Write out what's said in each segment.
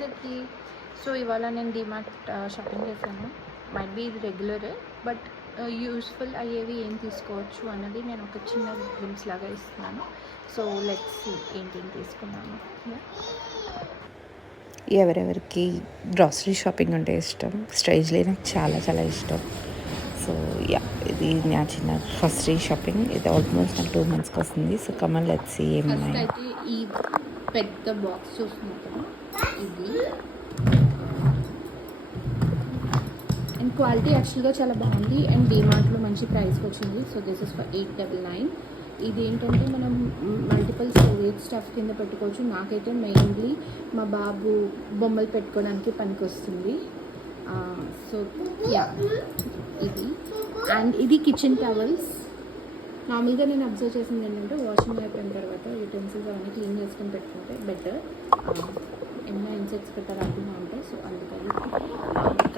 అందరికీ. సో ఇవాళ నేను డిమార్ట్ షాపింగ్ చేశాను. మైట్ బీ ఇది రెగ్యులరే, బట్ యూస్ఫుల్ అయ్యేవి ఏం తీసుకోవచ్చు అన్నది నేను ఒక చిన్న గ్లిమ్స్ లాగా ఇస్తున్నాను. సో లెట్స్ సీ ఏంటి తీసుకున్నాను. ఎవరెవరికి గ్రాసరీ షాపింగ్ అంటే ఇష్టం, స్ట్రైజ్లీ నాకు చాలా చాలా ఇష్టం. సో యా, ఇది నా చిన్న గ్రాసరీ షాపింగ్. ఇది ఆల్మోస్ట్ నాకు 2 monthsకి వస్తుంది. సో కమన్ లెట్స్ సీ ఏమున్నాయి. అయితే ఈ పెద్ద బాక్స్ చూస్తున్నాను కదా, ఇది అండ్ క్వాలిటీ యాక్చువల్గా చాలా బాగుంది అండ్ డిమార్ట్లో మంచి ప్రైస్కి వచ్చింది. So this is for 899. ఇది ఏంటంటే మనం మల్టిపుల్ స్టోరేజ్ స్టఫ్ కింద పెట్టుకోవచ్చు. నాకైతే మెయిన్లీ మా బాబు బొమ్మలు పెట్టుకోవడానికి పనికి వస్తుంది. సో యా, ఇది అండ్ ఇది కిచెన్ టవల్స్. నార్మల్గా నేను అబ్జర్వ్ చేసింది ఏంటంటే వాషింగ్ అయిపోయిన తర్వాత యూటెన్సిల్స్ అవన్నీ క్లీన్ చేసుకొని పెట్టుకుంటే బెటర్. ఏమైనా ఇన్సెక్ట్స్ పెట్టాలనుకున్నా ఉంటాయి, సో అందుకని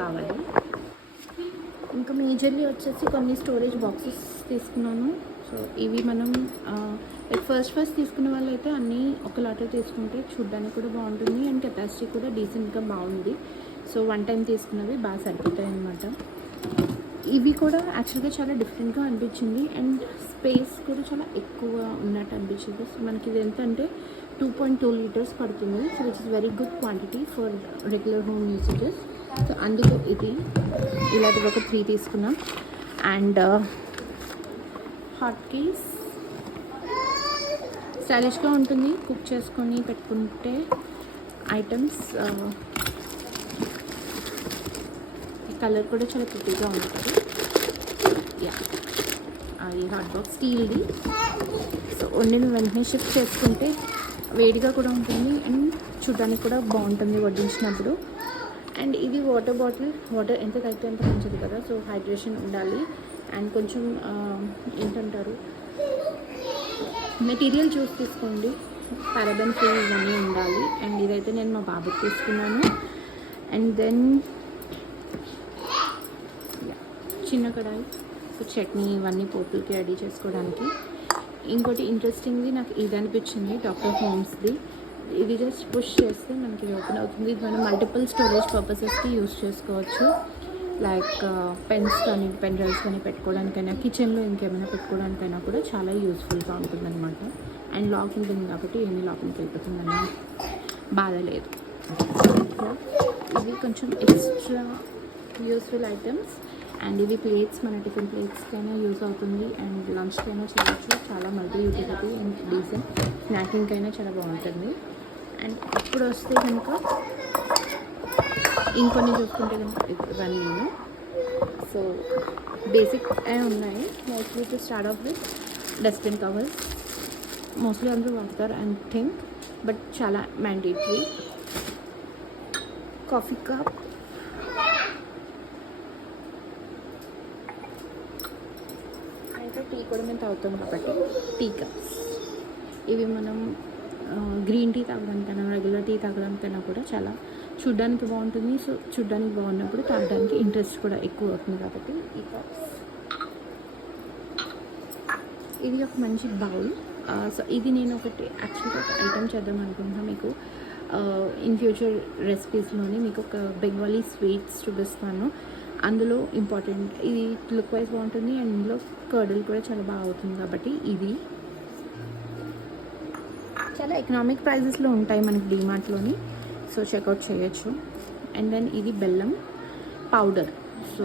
కావాలి. ఇంకా మేజర్లీ వచ్చేసి కొన్ని స్టోరేజ్ బాక్సెస్ తీసుకున్నాను. సో ఇవి మనం ఫస్ట్ తీసుకున్న వాళ్ళు అయితే అన్నీ ఒకలాటే తీసుకుంటే చూడ్డానికి కూడా బాగుంటుంది అండ్ కెపాసిటీ కూడా డీసెంట్గా బాగుంది. సో 1 time తీసుకున్నవి బాగా సరిపోతాయి అన్నమాట. ఇవి కూడా యాక్చువల్గా చాలా డిఫరెంట్గా అనిపించింది అండ్ స్పేస్ కూడా చాలా ఎక్కువ ఉన్నట్టు అనిపించింది. సో మనకి ఇది ఎంత అంటే 2.2 liters పడుతుంది. So which is very good quantity for regular home usages. So అందుకు ఇది ఇలాంటివి ఒక 3 తీసుకున్నాం. అండ్ హాట్ కేస్ స్టైలిష్గా ఉంటుంది, కుక్ చేసుకొని పెట్టుకుంటే ఐటమ్స్. కలర్ కూడా చాలా ప్రిటీగా ఉంటుంది. యా, అది హాట్ బాక్స్ స్టీల్ది. సో వండిన వెంటనే షిఫ్ట్ చేసుకుంటే వేడిగా కూడా ఉంటుంది అండ్ చూడడానికి కూడా బాగుంటుంది వడ్డించినప్పుడు. అండ్ ఇది వాటర్ బాటిల్. వాటర్ ఎంత తగ్గితే అంత మంచిది కదా. సో హైడ్రేషన్ ఉండాలి అండ్ కొంచెం ఏంటంటారు మెటీరియల్ చూసి తీసుకోండి, పారాబెన్ ఫ్రీ ఇవన్నీ ఉండాలి. అండ్ ఇదైతే నేను మా బాబుకి తీసుకున్నాను. అండ్ దెన్ చిన్న కడాయి, సో చట్నీ ఇవన్నీ పోపులకి రెడీ చేసుకోవడానికి. ఇంకోటి ఇంట్రెస్టింగ్ది నాకు ఇది అనిపించింది, డాక్టర్ హోమ్స్ది. ఇది జస్ట్ పుష్ చేస్తే మనకి ఓపెన్ అవుతుంది. ఇది మనం మల్టిపుల్ స్టోరేజ్ పర్పసెస్కి యూస్ చేసుకోవచ్చు. లైక్ పెన్స్ కానీ పెన్ డ్రైవ్స్ కానీ పెట్టుకోవడానికైనా, కిచెన్లో ఇంకేమైనా పెట్టుకోవడానికైనా కూడా చాలా యూస్ఫుల్గా ఉంటుంది అనమాట. అండ్ లాక్ ఉంటుంది కాబట్టి ఏమీ లాకింగ్కి వెళ్ళిపోతుందన్న బాధ లేదు. ఇది కొంచెం ఎక్స్ట్రా యూస్ఫుల్ ఐటమ్స్. అండ్ ఇవి ప్లేట్స్, మన టిఫిన్ ప్లేట్స్కైనా యూజ్ అవుతుంది అండ్ లంచ్కైనా చేయవచ్చు. చాలా మల్టీ యూటిలిటీ అండ్ డీసెంట్. స్నాకింగ్కైనా చాలా బాగుంటుంది. అండ్ ఇప్పుడు వస్తే కనుక ఇంకొన్ని చూసుకుంటే కనుక ఇవన్నీ సో బేసిక్ ఉన్నాయి. Mostly to start of with dustbin covers. Mostly అందరూ వాడతారు అండ్ థింక్, బట్ చాలా మ్యాండేటరీ. కాఫీ కప్, అయితే టీ కూడా మేము తాగుతాం కాబట్టి టీ కప్స్. ఇవి మనం గ్రీన్ టీ తాగడానికైనా రెగ్యులర్ టీ తాగడానికైనా కూడా చాలా చూడ్డానికి బాగుంటుంది. సో చూడ్డానికి బాగున్నప్పుడు తాగడానికి ఇంట్రెస్ట్ కూడా ఎక్కువ అవుతుంది కాబట్టి ఈ కప్స్. ఇది ఒక మంచి బౌల్. సో ఇది నేను ఒకటి యాక్చువల్గా ఒక ఐటమ్ చేద్దాం అనుకుంటున్నాను మీకు. ఇన్ ఫ్యూచర్ రెసిపీస్లోని మీకు ఒక బెంగాలీ స్వీట్స్ చూపిస్తాను. అందులో ఇంపార్టెంట్ ఇది లుక్ వైజ్ బాగుంటుంది అండ్ ఇందులో కర్డల్ కూడా చాలా బాగా అవుతుంది కాబట్టి ఇది చాలా ఎకనామిక్ ప్రైజెస్లో ఉంటాయి మనకి డిమార్ట్లోని. సో చెక్అవుట్ చేయొచ్చు. అండ్ దెన్ ఇది బెల్లం పౌడర్. సో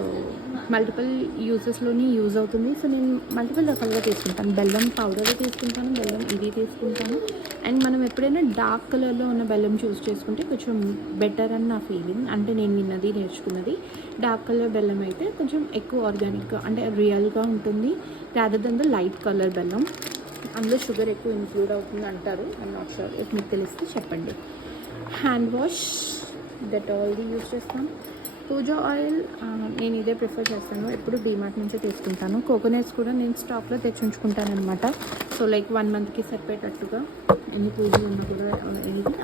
మల్టిపుల్ యూజెస్లోని యూజ్ అవుతుంది. సో నేను మల్టిపుల్ రకాలుగా తీసుకుంటాను. బెల్లం పౌడర్ తీసుకుంటాను, బెల్లం ఇది తీసుకుంటాను. అండ్ మనం ఎప్పుడైనా డార్క్ కలర్లో ఉన్న బెల్లం చూస్ చేసుకుంటే కొంచెం బెటర్ అని నా ఫీలింగ్. అంటే నేను విన్నది నేర్చుకున్నది, డార్క్ కలర్ బెల్లం అయితే కొంచెం ఎక్కువ ఆర్గానిక్గా అంటే రియల్గా ఉంటుంది rather than the light colour బెల్లం. అందులో షుగర్ ఎక్కువ ఇంక్లూడ్ అవుతుంది అంటారు. ఐఎమ్ నాట్ షూర్, ఇఫ్ మీకు తెలిస్తే చెప్పండి. హ్యాండ్ వాష్, డెటాల్ది యూజ్ చేస్తాను. పూజా ఆయిల్ నేను ఇదే ప్రిఫర్ చేస్తాను, ఎప్పుడు డిమార్ట్ నుంచే తీసుకుంటాను. కోకోనట్స్ కూడా నేను స్టాక్లో తెచ్చి ఉంచుకుంటాను అనమాట. సో లైక్ 1 monthకి సరిపోయేటట్టుగా ఎన్ని పూజలు ఉన్నా కూడా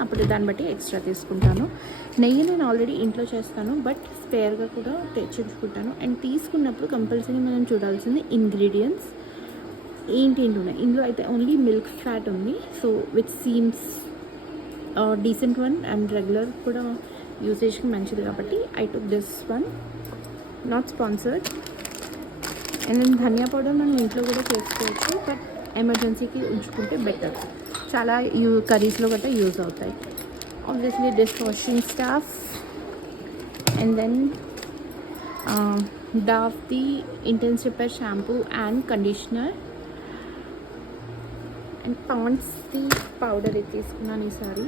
అప్పుడు దాన్ని బట్టి ఎక్స్ట్రా తీసుకుంటాను. నెయ్యి నేను ఆల్రెడీ ఇంట్లో చేస్తాను, బట్ స్పేర్గా కూడా తెచ్చుకుంటాను. అండ్ తీసుకున్నప్పుడు కంపల్సరీ మనం చూడాల్సింది ఇంగ్రీడియంట్స్ ఏంటి ఉన్నాయి. ఇందులో అయితే ఓన్లీ మిల్క్ ఫ్యాట్ ఉంది. So which seems decent one and regular కూడా యూసేజ్కి మంచిది కాబట్టి I took this one, not sponsored. And then dhaniya powder మనం ఇంట్లో కూడా చేసుకోవచ్చు, బట్ ఎమర్జెన్సీకి ఉంచుకుంటే బెటర్. చాలా కర్రీస్లో గట్రా యూజ్ అవుతాయి. Obviously dish washing stuff, and then Dove the intense repair shampoo and conditioner, and పాండ్స్ది పౌడర్ ఇది తీసుకున్నాను ఈసారి.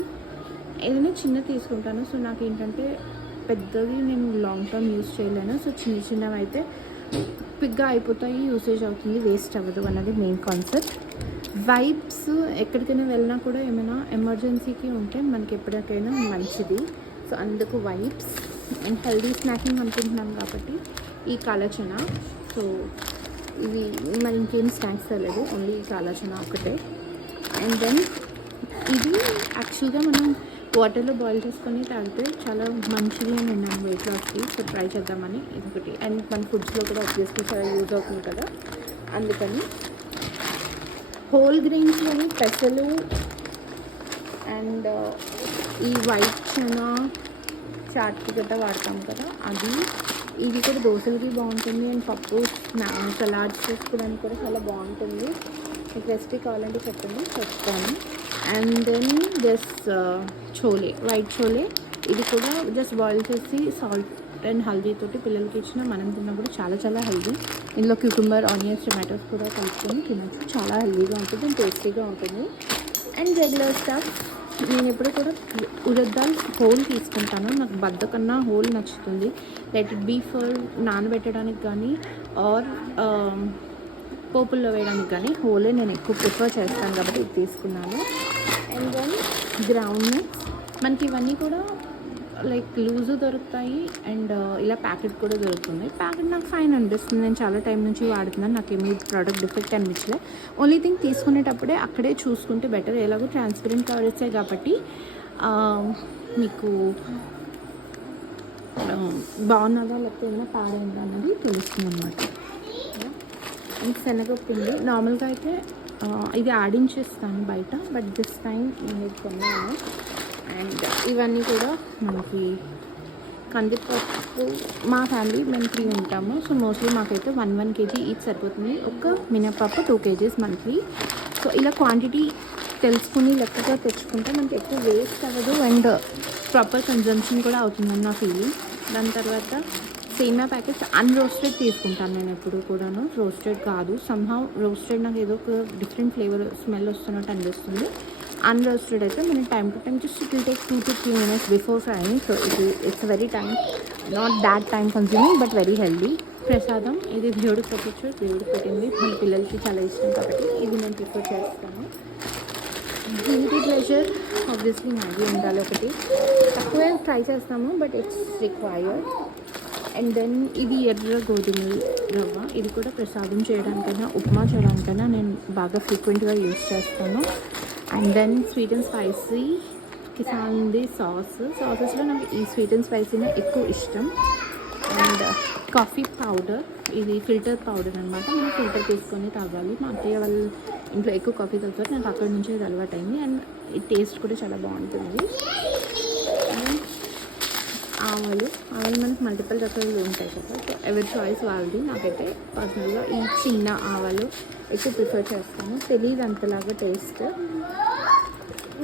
ఏదైనా చిన్న తీసుకుంటాను, సో నాకు ఏంటంటే పెద్దది నేను లాంగ్ టర్మ్ యూజ్ చేయలేను. సో చిన్న చిన్నవి అయితే క్విక్గా అయిపోతాయి, యూసేజ్ అవుతుంది, వేస్ట్ అవ్వదు అన్నది మెయిన్ కాన్సెప్ట్. వైప్స్ ఎక్కడికైనా వెళ్ళినా కూడా ఏమైనా ఎమర్జెన్సీకి ఉంటే మనకి ఎప్పటికైనా మంచిది. సో అందుకు వైప్స్. అండ్ హెల్దీ స్నాకింగ్ అనుకుంటున్నాను కాబట్టి ఈ కాలచన. సో ఇవి మరి ఇంకేం స్నాక్స్ తెలియదు, ఓన్లీ కాలచన ఒకటే. అండ్ దెన్ ఇది యాక్చువల్గా మనం వాటర్లో బాయిల్ చేసుకొని తాగితే చాలా మంచిది అని విన్నాను వెయిట్ లాస్కి. సో ట్రై చేద్దామని ఇదొకటి. అండ్ మన ఫుడ్స్లో కూడా ఆబ్వియస్లీ చాలా యూజ్ అవుతుంది కదా, అందుకని. హోల్ గ్రెయిన్స్లోని పెసలు అండ్ ఈ వైట్ చనా చాట్కి గట్రా వాడతాం కదా, అది. ఇది కూడా దోశలకి బాగుంటుంది, అండ్ పప్పు సలాడ్స్ చేసుకోవడానికి కూడా చాలా బాగుంటుంది. మీకు రెసిపీ కావాలంటే చెప్పండి, చెప్తాను. And then this chole, white chole. ఇది కూడా జస్ట్ బాయిల్ చేసి సాల్ట్ అండ్ హల్దీ తోటి పిల్లలకి ఇచ్చిన మనం తిన్నా కూడా చాలా చాలా హెల్దీ. ఇందులో క్యూకుంబర్, ఆనియన్స్, టమాటోస్ కూడా కలుపుకొని తినచ్చు, చాలా హెల్దీగా ఉంటుంది అండ్ టేస్టీగా ఉంటుంది. అండ్ రెగ్యులర్ స్టఫ్, నేను ఎప్పుడు కూడా ఉరద్ దాల్ హోల్ తీసుకుంటాను, నాకు బద్దకన్నా హోల్ నచ్చుతుంది. లెట్ ఇట్ బీ ఫర్ నానబెట్టడానికి కానీ ఆర్ పోపుల్లో వేయడానికి కానీ హోలే నేను ఎక్కువ ప్రిఫర్ చేస్తాను కాబట్టి ఇది తీసుకున్నాను. అండ్ దెన్ గ్రౌండ్ నట్స్, మనకి ఇవన్నీ కూడా లైక్ లూజు దొరుకుతాయి అండ్ ఇలా ప్యాకెట్ కూడా దొరుకుతుంది. ప్యాకెట్ నాకు ఫైన్ అనిపిస్తుంది, నేను చాలా టైం నుంచి వాడుతున్నాను, నాకేమీ ప్రోడక్ట్ డిఫెక్ట్ అనిపించలే. ఓన్లీ థింగ్ తీసుకునేటప్పుడే అక్కడే చూసుకుంటే బెటర్. ఎలాగో ట్రాన్స్పరెంట్ కవర్ ఇస్తాయి కాబట్టి మీకు బాగున్నదా లేకపోతే ఏమైనా పాడైందా అన్నది తెలుస్తుంది అన్నమాట. అండ్ శనగపిండి నార్మల్గా అయితే ఇది ఆడించేస్తాను బయట, బట్ దిస్ టైం నేను కొన్నాను. అండ్ ఇవన్నీ కూడా మనకి కందిపప్పు, మా ఫ్యామిలీ మేము 3 ఉంటాము, సో మోస్ట్లీ మాకైతే 1 kg ఈచ్ సరిపోతుంది. ఒక మినపప్పు 2 kgs మంత్లీ. సో ఇలా క్వాంటిటీ తెలుసుకుని లెక్కగా తెచ్చుకుంటే మనకి ఎక్కువ వేస్ట్ అవ్వదు అండ్ ప్రాపర్ కన్జంప్షన్ కూడా అవుతుందని నా ఫీలింగ్. దాని తర్వాత సేమియా ప్యాకెట్స్ అన్రోస్టెడ్ తీసుకుంటాను నేను ఎప్పుడు కూడాను, రోస్టెడ్ కాదు. సమ్హౌ రోస్టెడ్ నాకు ఏదో ఒక డిఫరెంట్ ఫ్లేవర్ స్మెల్ వస్తున్నట్టు అనిపిస్తుంది. అన్రోస్టెడ్ అయితే మనం time to time just it will take 2 to 3 minutes before frying. So it's very time, not that time consuming but very healthy. ప్రసాదం, ఇది దేవుడికి పెట్టచ్చు, దేవుడికి పెట్టింది మన పిల్లలకి చాలా ఇష్టం కాబట్టి ఇది నేను ప్రిఫర్ చేస్తాను. గిల్టీ ప్లెజర్ ఆబ్వియస్లీ మ్యాగీ ఉండాలి ఒకటి, తక్కువే ట్రై చేస్తాము but it's required. And then ఇది ఎర్ర గోధుమ రవ్వ, ఇది కూడా ప్రసాదం చేయడానికైనా ఉప్మా చేయడానికైనా నేను బాగా ఫ్రీక్వెంట్గా యూజ్ చేస్తాను. And then sweet and spicy కిసాన్ది సాసెస్లో నాకు ఈ స్వీట్ అండ్ స్పైసీనే ఎక్కువ ఇష్టం. అండ్ కాఫీ పౌడర్, ఇది ఫిల్టర్ పౌడర్ అనమాట, మనం ఫిల్టర్ తీసుకొని తాగాలి. మా అత్తయ్య వాళ్ళు ఇంట్లో ఎక్కువ కాఫీ తాగుతారు, నాకు అక్కడి నుంచి అది అలవాటు అయింది అండ్ ఈ టేస్ట్ కూడా చాలా బాగుంటుంది. అండ్ ఆవాలు మనకు మల్టిపుల్ రకాలు ఉంటాయి కదా, సో ఎవరి చాయిస్ వాళ్ళది. నాకైతే పర్సనల్గా ఈ చిన్న ఆవాలు ఎక్కువ ప్రిఫర్ చేస్తాను, తెలియదు అంతలాగా టేస్ట్.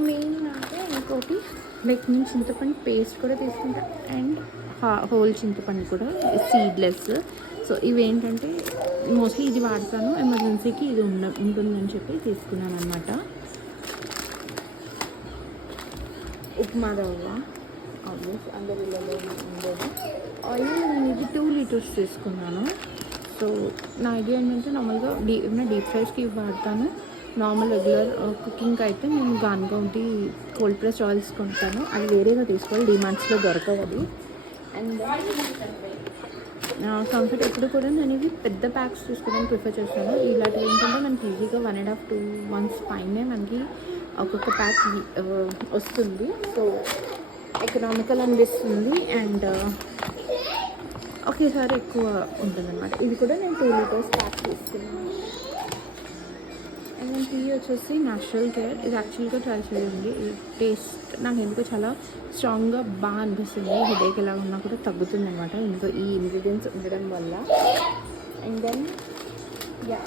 మెయిన్ అంటే ఇంకోటి లైక్ నేను చింతపండు పేస్ట్ కూడా తీసుకుంటా అండ్ హోల్ చింతపండు కూడా సీడ్లెస్. సో ఇవేంటంటే మోస్ట్లీ ఇది వాడతాను, ఎమర్జెన్సీకి ఇది ఉంటుందని చెప్పి తీసుకున్నాను అనమాట. ఉప్మా రవ్వ ఆల్మోస్ట్ అందరి ఉండేది. ఆయిల్ నేను ఇది 2 liters తీసుకున్నాను. సో నా ఐడియా ఏంటంటే నార్మల్గా ఏమైనా డీప్ ఫ్రైస్కి వాడతాను, నార్మల్ రెగ్యులర్ కుకింగ్కి అయితే నేను గాన్గౌటి కోల్డ్ ప్రెస్ ఆయిల్స్ కొంటాను, అది వేరేగా తీసుకోవాలి, డిమార్ట్స్లో దొరకవు అది. అండ్ కంఫర్ట్ ఎప్పుడు కూడా నేను ఇది పెద్ద ప్యాక్స్ తీసుకోవడానికి ప్రిఫర్ చేస్తాను. ఇలాంటివి ఏంటంటే మనకి ఈజీగా 1.5-2 months పైనే మనకి ఒక్కొక్క ప్యాక్ వస్తుంది. సో ఎకనామికల్ అనిపిస్తుంది అండ్ ఒకేసారి ఎక్కువ ఉంటుంది అనమాట. ఇది కూడా నేను 2 liters ప్యాక్ తీసుకున్నాను. అండ్ మనకి వచ్చేసి న్యాచురల్ కేర్. ఇది యాక్చువల్గా ట్రై చేయండి. ఈ టేస్ట్ నాకు ఎందుకో చాలా స్ట్రాంగ్గా బాగా అనిపిస్తుంది. హెడేక్ ఎలా ఉన్నా కూడా తగ్గుతుంది అనమాట ఇందులో ఈ ఇంగ్రీడియంట్స్ ఉండడం వల్ల. అండ్ దెన్ యా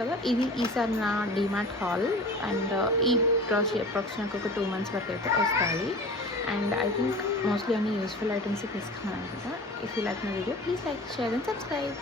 కదా, ఇది ఈసారి నా డీమార్ట్ హాల్. అండ్ ఈ డ్రాస్ అప్రాక్సిమేట్గా ఒక 2 months వరకు అయితే వస్తాయి. అండ్ ఐ థింక్ మోస్ట్లీ అన్ని యూస్ఫుల్ ఐటమ్స్ తీసుకున్నాను అనమాట. If you like my video please like, share and subscribe.